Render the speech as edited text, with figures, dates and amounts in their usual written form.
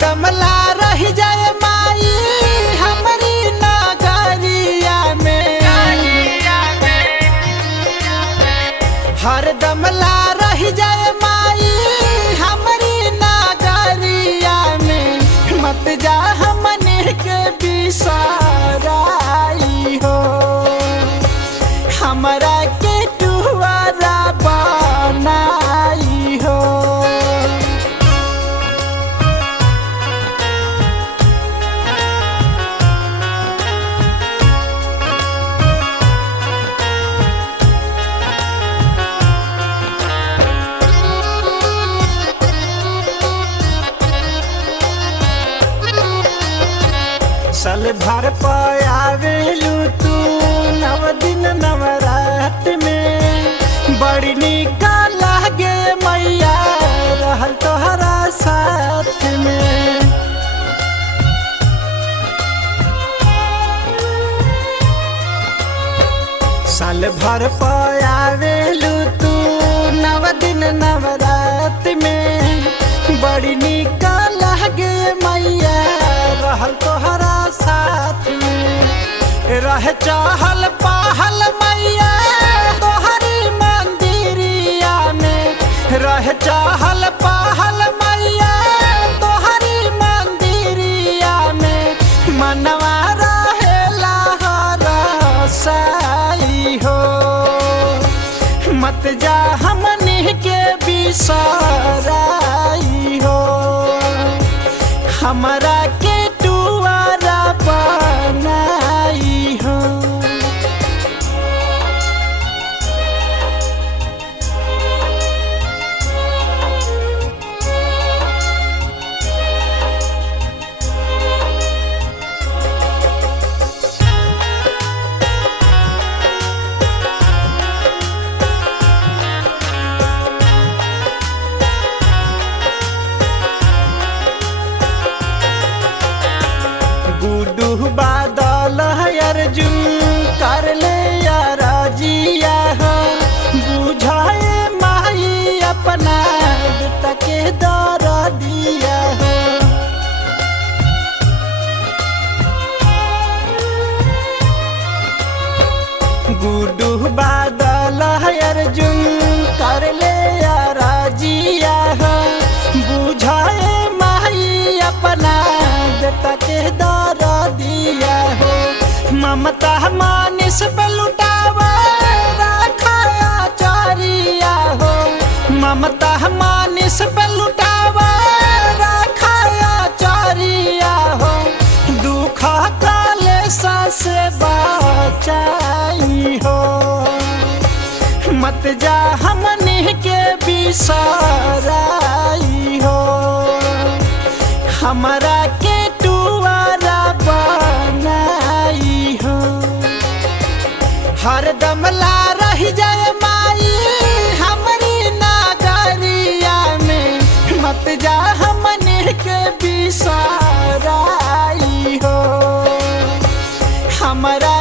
हरदम ला रह जाए माई हमारी नगरिया में, हरदम ला रह जाए माई हमारी नगरिया में। मत जा हमने के बिसराई हो, हमरा के टुवारा बनाई हो। साल भर पावेलू तू नव दिन नवरात में, बड़ी निक लागे मैया रहल तोहरा साथ में। साल भर पावेलू तू नव दिन नवरात में, बड़ी निक लागे मैया रहल तोहरा साथ में। रह चाहल पाहल मैया तोहरी मंदिरिया में, रह चाहल पाहल मैया तोहरी मंदिरिया में। मनवा रहेला हरसाई हो, मत जा हमनी के बिसराई हो, हमरा के टुवारा बनाई हो। गुडू बादल अर्जुन कर ले राजिया हो, बुझाए माई अपना बेटा के दर दिया हो। गुडू बादल अर्जुन कर ले राजिया हो, बुझाए माई अपना बेटा के दर दिया हो। ममता मानिस पे लुटावा रखाया चारिया हो, ममता मानिस पे लुटावा रखाया चारिया हो। दुख काले से बचाई हो, मत जा हमनी के बिसराई हो, हमरा के टुवारा बनाई हो। हरदम ला रह जाए माई हमारी नगरिया में, मत जा हमने के बिसराई हो, हमरा